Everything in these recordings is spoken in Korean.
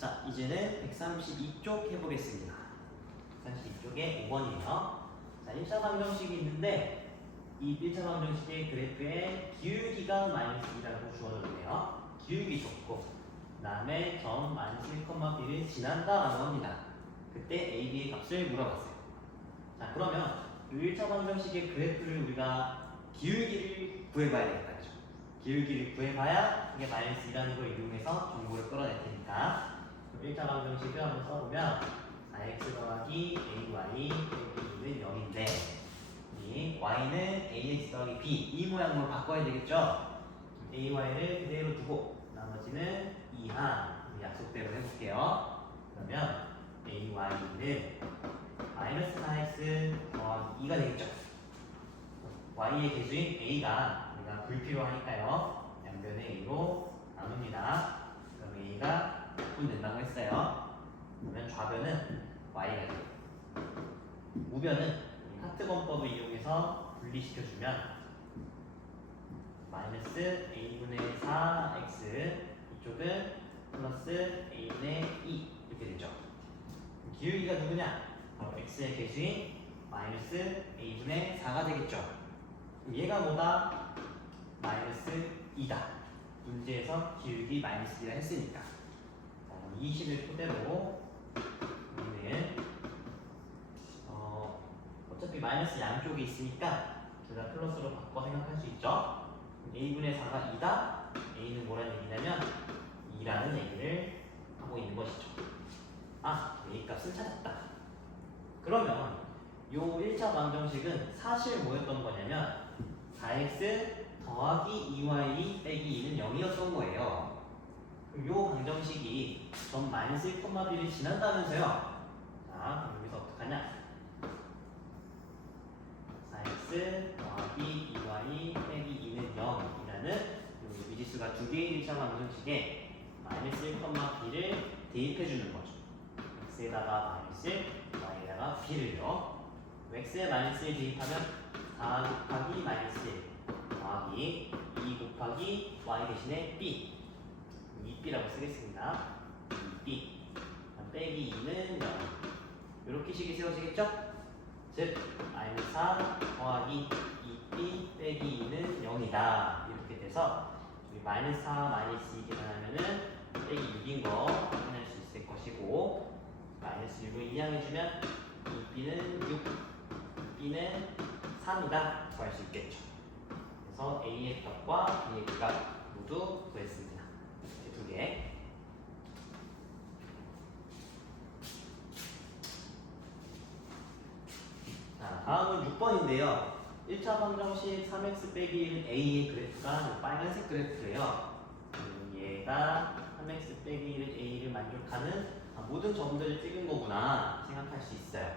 자, 이제는 132쪽 해보겠습니다. 132쪽에 5번이에요. 자, 1차 방정식이 있는데 이 1차 방정식의 그래프에 기울기가 마이너스 2라고 주어졌네요. 기울기 줬고 그 다음에 점 마이너스 1,b를 지난다라는 겁니다. 그때 a, b의 값을 물어봤어요. 자, 그러면 이 1차 방정식의 그래프를 우리가 기울기를 구해봐야 되겠다. 그죠? 기울기를 구해봐야 이게 마이너스 2라는 걸 이용해서 정보를 끌어낼 테니까 1차 방정식을 한번 써보면 x 더하기 ay 빼기 2는 0인데 이 y는 ax 더하기 b 이 모양으로 바꿔야 되겠죠? ay를 그대로 두고 나머지는 이하 약속대로 해볼게요. 그러면 ay는 마이너스 4x 더하기 2가 되겠죠? y의 개수인 a가 우리가 불필요하니까요. 양변의 a로 나눕니다. 그럼 a가 분된다고 했어요. 그러면 좌변은 y가 돼요. 우변은 하트 건법을 이용해서 분리시켜주면 마이너스 a분의 4x 이쪽은 플러스 a분의 2 이렇게 되죠. 기울기가 누구냐? 바로 x의 개수인 마이너스 a분의 4가 되겠죠. 얘가 뭐다? 마이너스 2다. 문제에서 기울기 마이너스 2라 했으니까. 이 식을 토대로 우리는 어차피 마이너스 양쪽에 있으니까 둘 다 플러스로 바꿔 생각할 수 있죠. a분의 4가 2다. a는 뭐라는 얘기냐면 2라는 얘기를 하고 있는 것이죠. 아, a 값을 찾았다. 그러면 요 1차 방정식은 사실 뭐였던 거냐면 4x 더하기 2y 빼기 2는 0이었던 거예요. 요 방정식이 점 마이너스 1,b를 지난다면서요. 자, 그럼 여기서 어떡하냐? 4x 더하기 2y 빼기 2는 0이라는 요 미지수가 두 개의 1차 방정식에 마이너스 1,b를 대입해주는 거죠. x에다가 마이너스 1, y에다가 b를요. x에 마이너스 1 대입하면 4 곱하기 마이너스 1 더하기 2 곱하기 y 대신에 b 2b라고 쓰겠습니다. 2b 빼기 2는 0 이렇게 식이 세워지겠죠? 즉 마이너스 4 더하기 2b 빼기 2는 0이다. 이렇게 돼서 우리 마이너스 4 마이너스 2 계산하면은 빼기 6인 거 확인할 수 있을 것이고 마이너스 6을 이항해주면 2b는 6 b는 3이다 구할 수 있겠죠. 그래서 a의 값과 b의 값 모두 구했습니다. 이렇게 두 개. 자, 다음은 6번인데요. 1차 방정식 3x 빼기 1 a의 그래프가 빨간색 그래프예요. 얘가 3x 빼기 1 a를 만족하는 모든 점들을 찍은 거구나 생각할 수 있어요.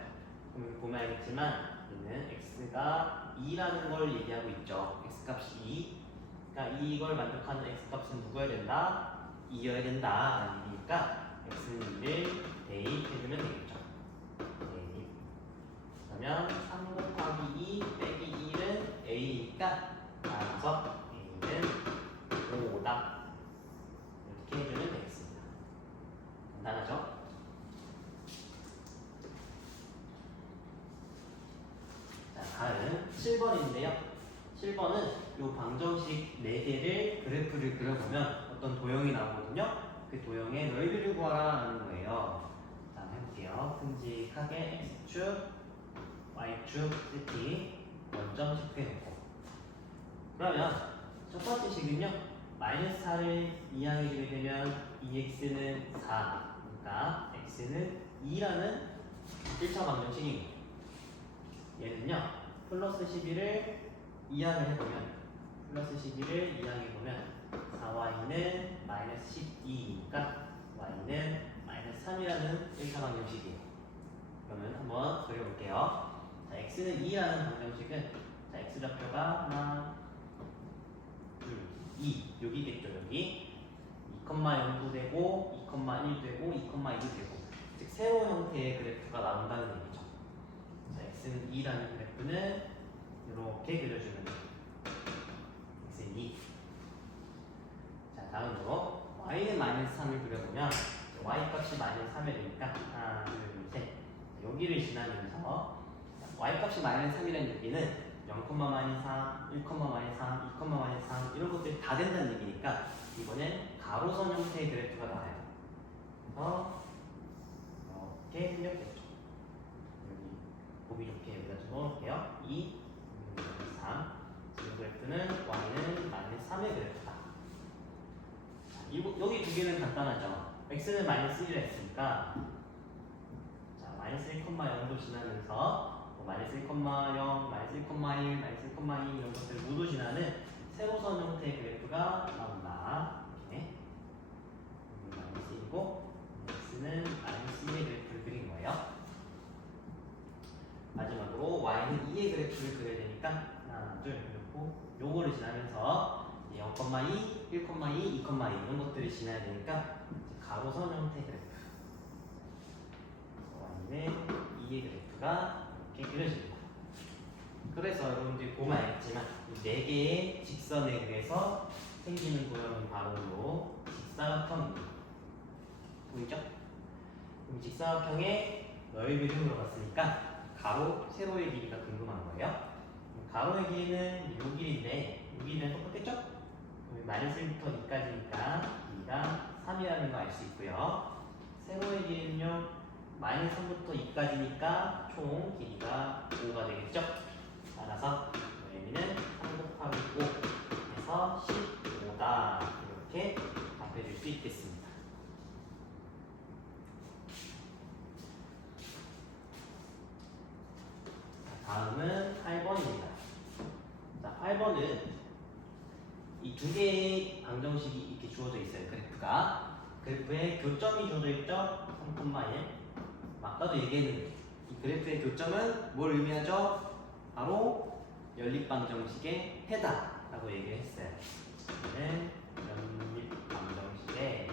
그럼 보면 알겠지만 얘는 x가 2라는 걸 얘기하고 있죠. x값이 2. 그러니까 이걸 만족하는 x값은 누구여야 된다? 2여야 된다 라는 얘기니까 x는 2를 대입해주면 되겠죠. 대입. 그러면 3 곱하기 2 빼기 1은 a니까 따라서 a는 5다. 이렇게 해주면 되겠습니다. 간단하죠? 자, 다음 7번인데요. 7번은 이 방정식 4개를 그래프를 그려보면 어떤 도형이 나오거든요. 그 도형의 넓이를 구하라 하는 거예요. 자, 한번 해볼게요. 큼직하게 X축, Y축 세티 원점 체크해놓고 그러면 첫 번째 식은요. 마이너스 4를 이항해주게 되면 2x는 4 그러니까 x는 2라는 1차 방정식입니다. 얘는요. 플러스 11을 이항을 해보면 플러스 11을 이항해보면 4y는 마이너스 12니까 y는 마이너스 3이라는 1차 방정식이에요. 그러면 한번 그려볼게요. 자, x는 2라는 방정식은 자, x좌표가 하나, 둘, 2 여기겠죠. 여기 2,0도 되고 2,1 되고 2,2도 되고 즉 세로 형태의 그래프가 나온다는 얘기죠. 자, x는 2라는 그래프는 이렇게 그려주면 돼요. x는 2. 자, 다음으로 y는 마이너스 3을 그려보면 y 값이 여기를 지나면서 y값이 마이너스 3이라는 얘기는 0, 마이너스 3, 1, 마이너스 3, 2, 마이너스 3 이런 것들이 다 된다는 얘기니까 이번엔 가로선 형태의 그래프가 나와요. 그래서 이렇게 생겼겠죠. 여기 보기 좋게 여기다 좀 넣어놓을게요. 2, 3. 지금 그래프는 y는 마이너스 3의 그래프다. 여기 두 개는 간단하죠. x는 마이너스 1을 했으니까 자, 마이너스 1,0도 지나면서 마이너스 1,0, 마이너스 1,1, 마이너스 1,2 이런 것들 모두 지나는 세로선 형태의 그래프가 나온다. 이렇게 마이너스 1이고 x는 마이너스 2의 그래프를 그린 거예요. 마지막으로 y는 2의 그래프를 그려야 되니까 하나, 둘, 그리고 요거를 지나면서 0,2, 1,2, 2,2 이런 것들이 지나야 되니까 가로선 형태의 그래프 y는 2의 그래프가 이렇게 그려집니다. 그래서 여러분들이 보면 알겠지만 이 4개의 직선에 의해서 생기는 도형은 바로 직사각형입니다. 보이죠? 그럼 직사각형의 넓이를 물어봤으니까 가로, 세로의 길이가 궁금한 거예요. 가로의 길이는 요 길인데 이 길이는 똑같겠죠? 마이너스 1부터 2까지니까 길이가 3이라는 거 알 수 있고요. 세로의 길이는요 마이너스 3부터 2까지니까 총 길이가 5가 되겠죠? 따라서 의미는 3 곱하기 5 해서 15다 이렇게 답해줄 수 있겠습니다. 다음은 8번입니다. 자, 8번은 이 두 개의 방정식이 이렇게 주어져 있어요. 그래프에 교점이 주어져 있죠? 3,1. 아까도 얘기했는데 이 그래프의 교점은 뭘 의미하죠? 바로 연립방정식의 해다라고 얘기를 했어요. 이는 연립방정식의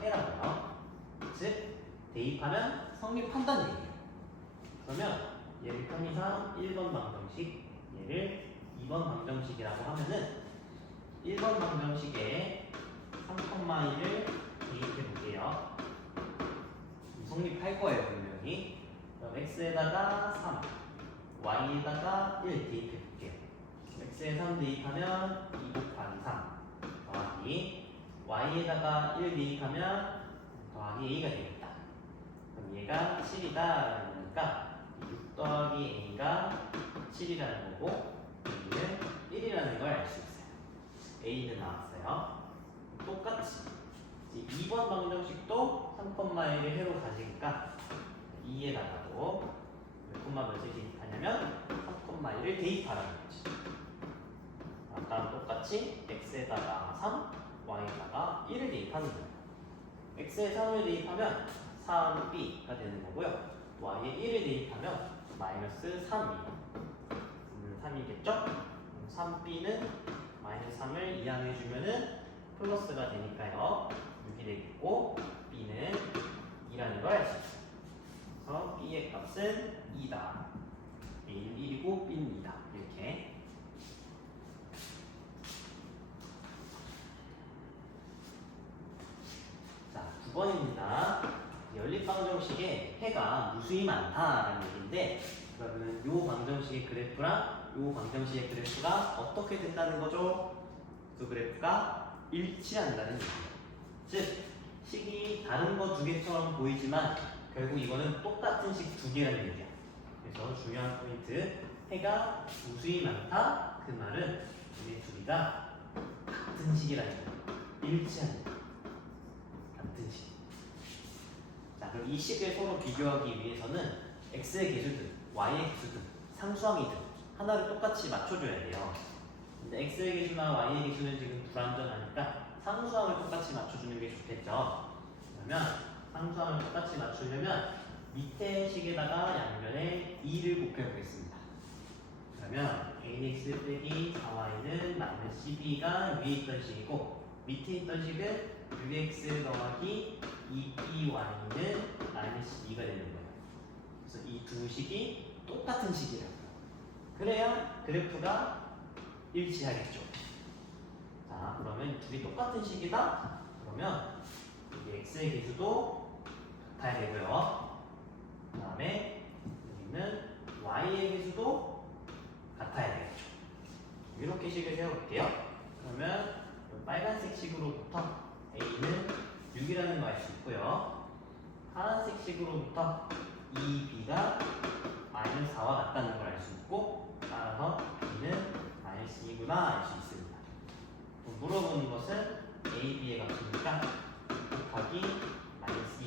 해라고요. 즉 대입하면 성립한다는 얘기예요. 그러면 얘를 편의상 1번 방정식, 얘를 2번 방정식이라고 하면은 1번 방정식에 3,1을 대입해 볼게요. 성립할 거예요, 분명히. 그럼 x에다가 3, y에다가 1 대입해 볼게요. x에 3 대입하면 2 곱하기 3 더하기 y에다가 1 대입하면 더하기 a가 되겠다. 그럼 얘가 7이다 그러니까 6 더하기 a가 7이라는 거고 a는 1이라는 걸 알 수 있어요. a는 나왔어요. 똑같이 2번 방정식도 3,1을 해로 가지니까 2에다가도 몇 몇을 대입하냐면 3,1을 대입하라는 거지. 아까랑 똑같이 x에다가 3, y에다가 1을 대입하는 거예요. x에 3을 대입하면 3b가 되는 거고요. y에 1을 대입하면 마이너스 3이에요. 3이겠죠? 3b는 마이너스 3을 이항해주면은 플러스가 되니까요. 6이 되겠고 b는 2라는 걸 알 수 있어요. 그래서 b의 값은 2다. a는 1이고 b는 2다. 이렇게. 자, 9번입니다. 연립방정식에 해가 무수히 많다라는 얘기인데 그러면 이 방정식의 그래프랑 이 방정식의 그래프가 어떻게 된다는 거죠? 그 그래프가 일치한다는 얘기예요. 즉 식이 다른 거 두 개처럼 보이지만 결국 이거는 똑같은 식 두 개라는 얘기야. 그래서 중요한 포인트, 해가 무수히 많다. 그 말은 이 두 개가 같은 식이라는 거예요. 일치하는 같은 식. 자, 그럼 이 식을 서로 비교하기 위해서는 x의 개수든 y의 개수든 상수항이든 하나를 똑같이 맞춰줘야 돼요. 근데 x의 개수나 y의 개수는 지금 불완전하니까 상수항을 똑같이 맞춰주는 게 좋겠죠. 그러면 상수항을 똑같이 맞추려면 밑에 식에다가 양면에 2를 곱해보겠습니다. 그러면 ax 빼기 4y는 마이너스 12가 위에 있던 식이고 밑에 있던 식은 6x 더하기 2by는 마이너스 2가 되는 거예요. 그래서 이 두 식이 똑같은 식이라고요. 그래야 그래프가 일치하겠죠. 자, 그러면 둘이 똑같은 식이다? 그러면 여기 x의 개수도 같아야 되고요. 그 다음에 이렇게 식을 세워볼게요. 그러면 빨간색 식으로부터 A는 6이라는 거 알 수 있고요. 파란색 식으로부터 2B가 마이너스 4와 같다는 걸 알 수 있고, 따라서 B는 마이너스 2구나 알 수 있습니다. 물어보는 것은 A, B의 값이니까 곱하기 마이너스 2,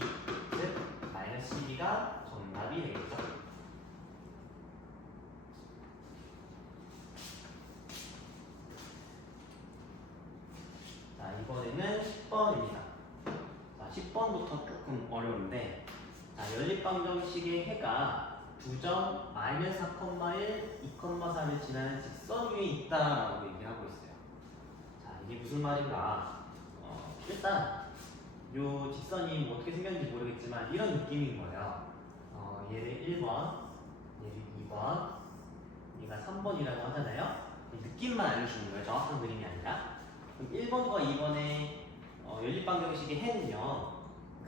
즉 마이너스 12가 정답이 되겠죠. 자, 이번에는 10번입니다. 자, 10번부터 조금 어려운데, 자, 연립방정식의 해가 2점 마이너스 4,1, 2,4를 지나는 직선 위에 있다라고 얘기하고 있어요. 자, 이게 무슨 말인가? 일단 요 직선이 뭐 어떻게 생겼는지 모르겠지만 이런 느낌인 거예요. 얘를 1번, 얘를 2번, 얘가 3번이라고 하잖아요. 느낌만 알려주는 거예요. 정확한 그림이 아니라. 그럼 1번과 2번의 연립방정식의 해는요,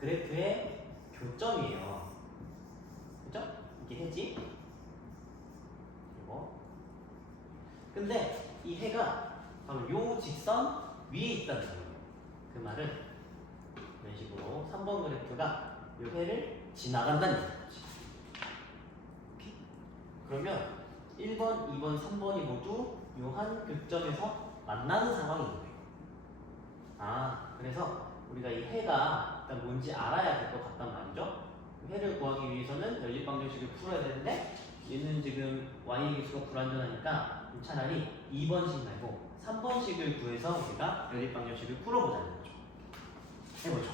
그래프의 교점이에요. 그죠? 이게 해지? 그리고 근데 이 해가 바로 요 직선 위에 있다는 거예요. 그 말은 이런 식으로 3번 그래프가 요 해를 지나간다는 거지. 오케이? 그러면 1번, 2번, 3번이 모두 요 한 교점에서 만나는 상황인 거예요. 그래서 우리가 이 해가 일단 뭔지 알아야 될 것 같단 말이죠. 해를 구하기 위해서는 연립방정식을 풀어야 되는데 얘는 지금 y의 개수가 불완전하니까 차라리 2번식 말고 3번식을 구해서 우리가 연립방정식을 풀어보자는 거죠. 해보죠.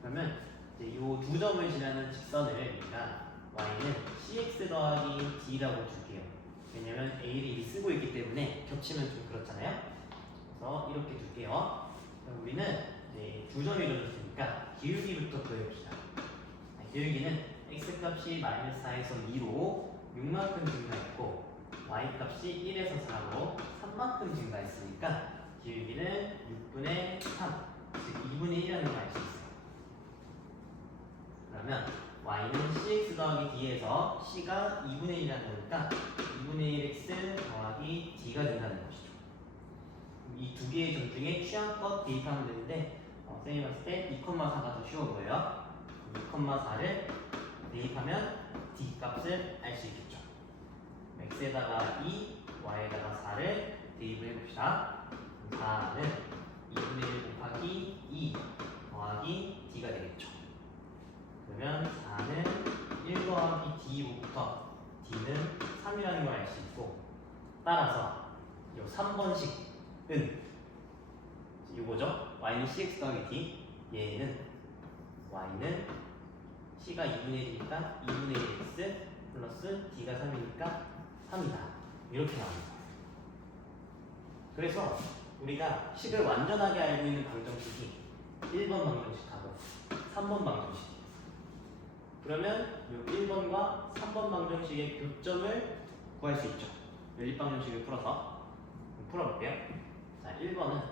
그러면 이제 이 두 점을 지나는 직선을 우리가 y는 cx 더하기 d라고 줄게요. 왜냐면 a를 이미 쓰고 있기 때문에 겹치면 좀 그렇잖아요. 그래서 이렇게 둘게요. 그럼 우리는 이제 두 점이 줬으니까 기울기부터 구해봅시다. 기울기는 x 값이 마이너스 4에서 2로 6만큼 증가했고 y 값이 1에서 4로 3만큼 증가했으니까 기울기는 6분의 3, 즉 2분의 1이라는 걸 알 수 있어요. 그러면 y는 cx 더하기 d에서 c가 2분의 1이라는 거니까 2분의 1x 더하기 d가 된다는 것이죠. 이 두 개의 점 중에 취향껏 대입하면 되는데 쌤이 봤을 때 2,4가 더 쉬워 보여요. 2,4를 대입하면 d 값을 알 수 있겠죠. x에다가 2, y에다가 4를 대입을 해봅시다. 4는 2분의 1 곱하기 2 더하기 d가 되겠죠. 그러면 4는 1 더하기 d로부터 d는 3이라는 걸 알 수 있고, 따라서 이 3번식은 이거죠. y는 cx 더하기 d, 얘는 y는 c가 2분의 1이니까 2분의 1x 플러스 d가 3이니까 3이다. 이렇게 나옵니다. 그래서 우리가 식을 완전하게 알고 있는 방정식이 1번 방정식하고 3번 방정식이에요. 그러면 이 1번과 3번 방정식의 교점을 구할 수 있죠. 연립방정식을 풀어서 풀어볼게요. 자, 1번은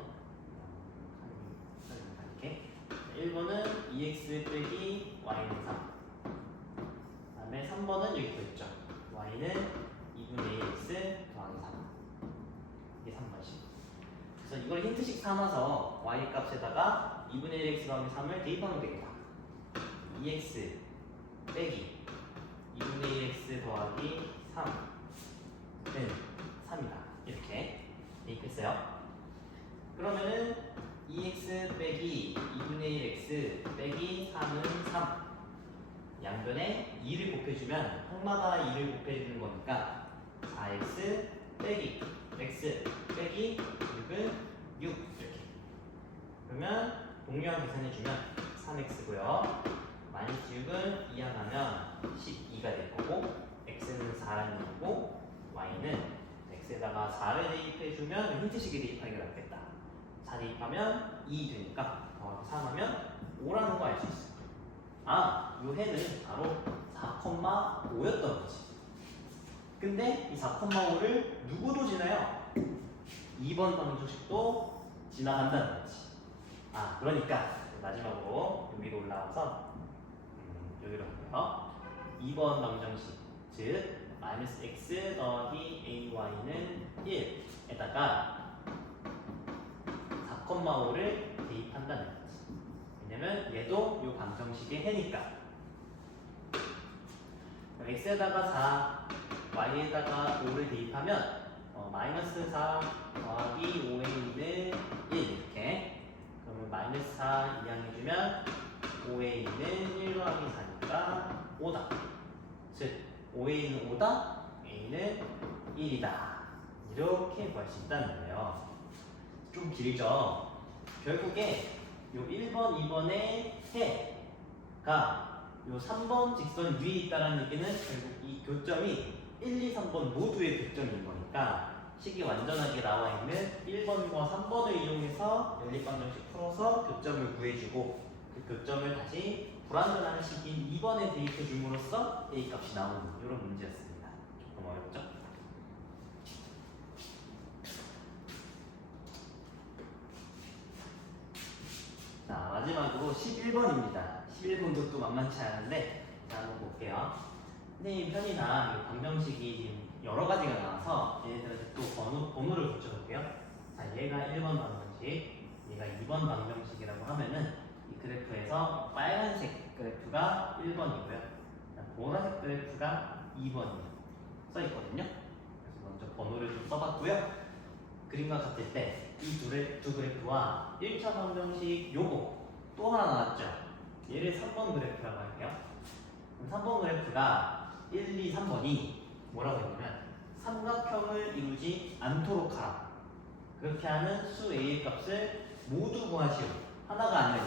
이렇게 1번은 2x 빼기 y는 3. 그 다음에 3번은 여기 또 있죠. y는 2분의 1x 더하기 3. 이게 3번식. 그래서 이걸 힌트식 삼아서 y 값에다가 2분의 1x 더하기 3을 대입하면 되겠다. 2x 빼기 2분의 1x 더하기 3은 3이다. 이렇게 대입했어요. 그러면은 2x 빼기 2분의 1x 빼기 3은 3. 양변에 2를 곱해주면 항마다 2를 곱해주는 거니까 4x 빼기 x 빼기 6은 6 이렇게. 그러면 동료랑 계산해주면 3x고요. 마이너스 6은 이항하면 12가 될 거고, x는 4라는 거고, y는 x에다가 4를 대입해주면 힌트식에 대입하기가 낫겠다. 4 대입하면 2 되니까 더하기 3 하면 5라는 거 알 수 있어요. 요 해는 바로 4,5였던 거지. 근데 이 4,5를 누구도 지나요? 2번 방정식도 지나간다는 거지. 그러니까 마지막으로 여기로 올라와서 여기로 갈게요. 2번 방정식, 즉 마이너스 x 더하기 ay는 1에다가 4,5를 대입한다는 거지. 왜냐면 얘도 이 방정식의 해니까. x에다가 4, y에다가 5를 대입하면 마이너스 4 더하기 5a는 1 이렇게. 그러면 마이너스 4 이항해주면 5a는 1 더하기 4니까 5다. 즉 5a는 5다, a는 1이다. 이렇게 구할 수 있다는 거예요. 좀 길죠? 결국에 요 1번, 2번의 해가 요 3번 직선 위에 있다는 얘기는 결국 이 교점이 1, 2, 3번 모두의 교점인 거니까 식이 완전하게 나와 있는 1번과 3번을 이용해서 연립방정식 풀어서 교점을 구해주고 그 교점을 다시 불완전한 식인 2번에 대입해 줌으로써 A 값이 나오는 이런 문제였습니다. 조금 어렵죠? 자, 마지막으로 11번입니다. 11번도 또 만만치 않은데 자, 한번 볼게요. 선생님 편이나 이 방정식이 지금 여러 가지가 나와서 얘네들한테 또 번호를 붙여볼게요. 자, 얘가 1번 방정식, 얘가 2번 방정식이라고 하면은 이 그래프에서 빨간색 그래프가 1번이고요. 보라색 그래프가 2번이에요. 써있거든요. 그래서 먼저 번호를 좀 써봤고요. 그림과 같을 때 이 두 그래프와 1차 방정식 요거 또 하나 나왔죠. 얘를 3번 그래프라고 할게요. 그럼 3번 그래프가 1, 2, 3번이 뭐라고 했냐면 삼각형을 이루지 않도록 하라. 그렇게 하는 수 A의 값을 모두 구하시오. 하나가 아니라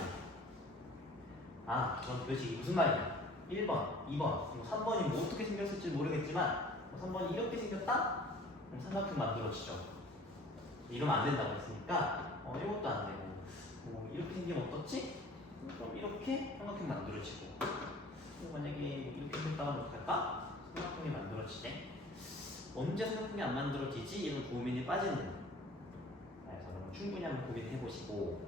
그럼 도대체 이게 무슨 말이냐? 1번, 2번, 3번이 뭐 어떻게 생겼을지 모르겠지만 3번이 이렇게 생겼다? 그럼 삼각형 만들어지죠. 이러면 안 된다고 했으니까 이것도 안 되고 이렇게 생기면 어떻지? 그럼 이렇게 삼각형 만들어지고 만약에 이렇게 생겼다면 어떡할까? 삼각형이 만들어지네. 언제 삼각형이 안 만들어지지? 이런 고민이 빠지는 거예요. 그래서 여러분 충분히 한번 고민해보시고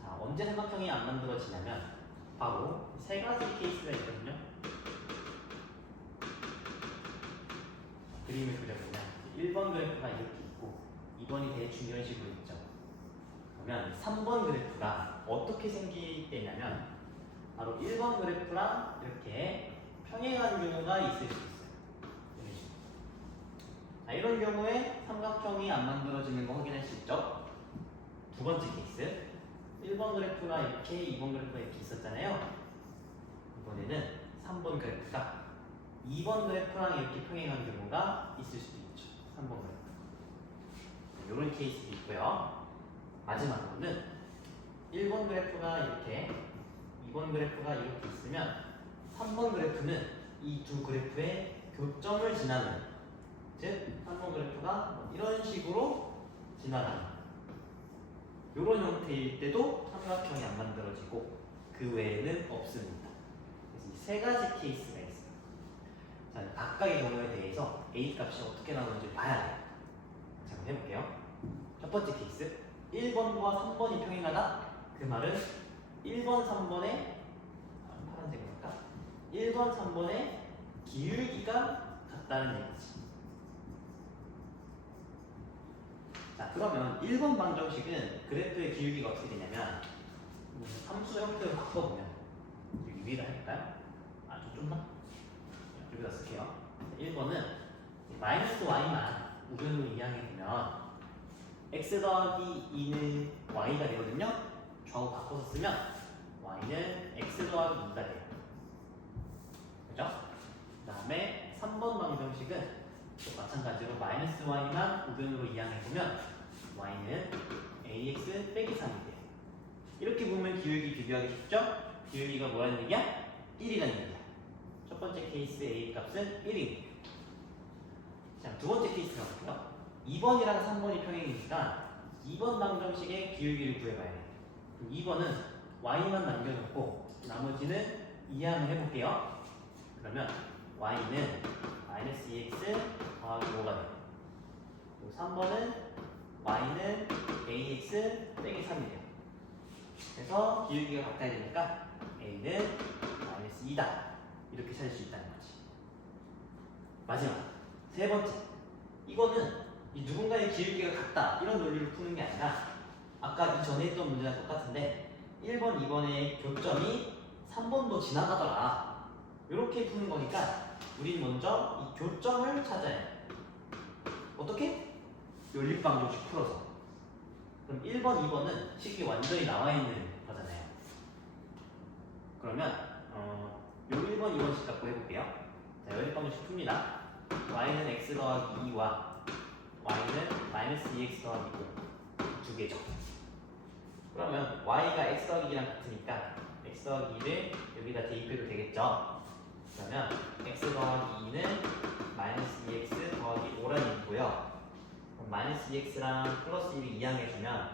자, 언제 삼각형이 안 만들어지냐면 바로 세 가지 케이스가 있거든요. 그림을 그려보면 1번 그래프가 이렇게 있고 2번이 대충 이런 식으로 있죠. 그러면 3번 그래프가 어떻게 생길 때냐면 바로 1번 그래프랑 이렇게 평행한 경우가 있을 수 있어요. 이런 식으로. 자, 이런 경우에 삼각형이 안 만들어지는 거 확인할 수 있죠. 두 번째 케이스 1번 그래프가 이렇게 2번 그래프가 이렇게 있었잖아요. 이번에는 3번 그래프가 2번 그래프랑 이렇게 평행한 경우가 있을 수도 있죠. 3번 그래프. 이런 케이스도 있고요. 마지막으로는 1번 그래프가 이렇게 2번 그래프가 이렇게 있으면 3번 그래프는 이 두 그래프의 교점을 지나는 즉 3번 그래프가 이런 식으로 지나가는 이런 형태일 때도 삼각형이 안 만들어지고 그 외에는 없습니다. 그래서 이 세 가지 케이스가 있어요. 자, 각각의 경우에 대해서 A 값이 어떻게 나오는지 봐야 돼요. 자, 한번 해볼게요. 첫 번째 케이스 1번과 3번이 평행하다? 그 말은 1번, 3번의 파란색으로 할까? 1번, 3번의 기울기가 같다는 얘기지. 자, 그러면 1번 방정식은 그래프의 기울기가 어떻게 되냐면 함수 형태로 바꿔보면 여기 위에다 해볼까요? 좀 더? 여기다 쓸게요. 1번은 마이너스 y만 우변으로 이항해보면 x 더하기 2는 y가 되거든요. 좌우 바꿔서 쓰면 y는 x 더하기 2가 돼요. 그죠? 그 다음에 3번 방정식은 또 마찬가지로 마이너스 y만 우변으로 이항해보면 y는 ax 빼기 3이 돼요. 이렇게 보면 기울기 비교하기 쉽죠? 기울기가 뭐라는 얘기야? 1이라는 얘기야. 첫 번째 케이스 a 값은 1입니다. 자, 두 번째 케이스가 볼게요. 2번이랑 3번이 평행이니까 2번 방정식의 기울기를 구해봐야 돼요. 2번은 y만 남겨놓고 나머지는 이항을 해볼게요. 그러면 y는 마이너스 2x 더하기 5가 돼요. 그리고 3번은 y는 ax 빼기 3이 돼요. 그래서 기울기가 같아야 되니까 a는 마이너스 2다. 이렇게 찾을 수 있다는 거지. 마지막 세 번째, 이거는 이 누군가의 기울기가 같다 이런 논리로 푸는 게 아니라 아까 이전에 했던 문제랑 똑같은데 1번, 2번의 교점이 3번도 지나가더라 이렇게 푸는 거니까 우린 먼저 이 교점을 찾아야 해. 어떻게? 연립방정식 풀어서. 그럼 1번, 2번은 식이 완전히 나와 있는 거잖아요. 그러면 요 1번, 2번씩 갖고 해볼게요. 자, 연립방정식 풉니다. y는 x 더하기 2와 y는 마이너스 2x 더하기 5 두 개죠. 그러면 y가 x 더하기 2랑 같으니까 x 더하기 2를 여기다 대입해도 되겠죠. 그러면 x 더하기 2는 마이너스 2x 더하기 5라는 얘기고요. 그럼 마이너스 2x랑 플러스 1을 이항해주면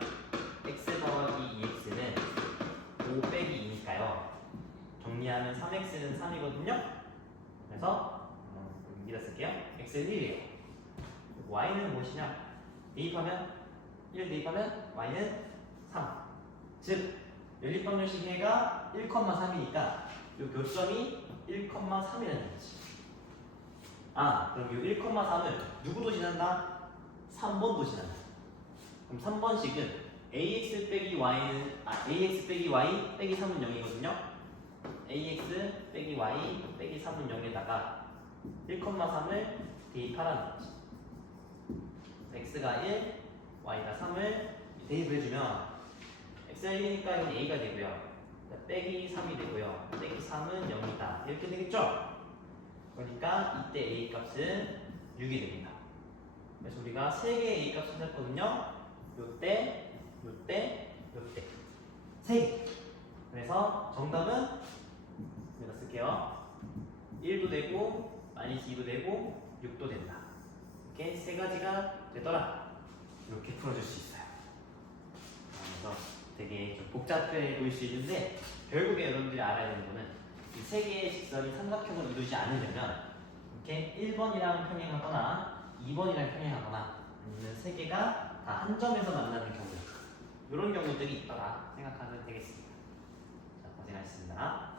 x 더하기 2x는 5 빼기 2니까요. 정리하면 3x는 3이거든요. 그래서 여기다 쓸게요. x는 1이에요. y는 무엇이냐? 대입하면 1 대입하면 y는 3. 즉 연립방정식의 1,3이니까 이 교점이 1,3이라는 거지. 아, 그럼 이 1,3을 누구도 지난다? 3번도 지난다. 그럼 3번식은 ax 빼기 y는 ax 빼기 y 빼기 3은 0이거든요. ax 빼기 y 빼기 3은 0에다가 1,3을 대입하라는 거지. x가 1, y가 3을 대입을 해주면 x가 1이니까 이건 a가 되고요. 빼기 3이 되고요. 빼기 3은 0이다. 이렇게 되겠죠? 그러니까 이때 a 값은 6이 됩니다. 그래서 우리가 3개의 a 값을 찾았거든요. 요때, 요때, 요때 3개. 그래서 정답은 제가 쓸게요. 1도 되고 마이너스 2도 되고 6도 된다. 이렇게 세 가지가 되더라. 이렇게 풀어줄 수 있어요. 그래서 되게 좀 복잡해 보일 수 있는데 결국에 여러분들이 알아야 되는 거는 이 세 개의 직선이 삼각형을 이루지 않으려면 이렇게 1번이랑 평행하거나 2번이랑 평행하거나 아니면 세 개가 다 한 점에서 만나는 경우 이런 경우들이 있더라 생각하면 되겠습니다. 자, 고생하셨습니다.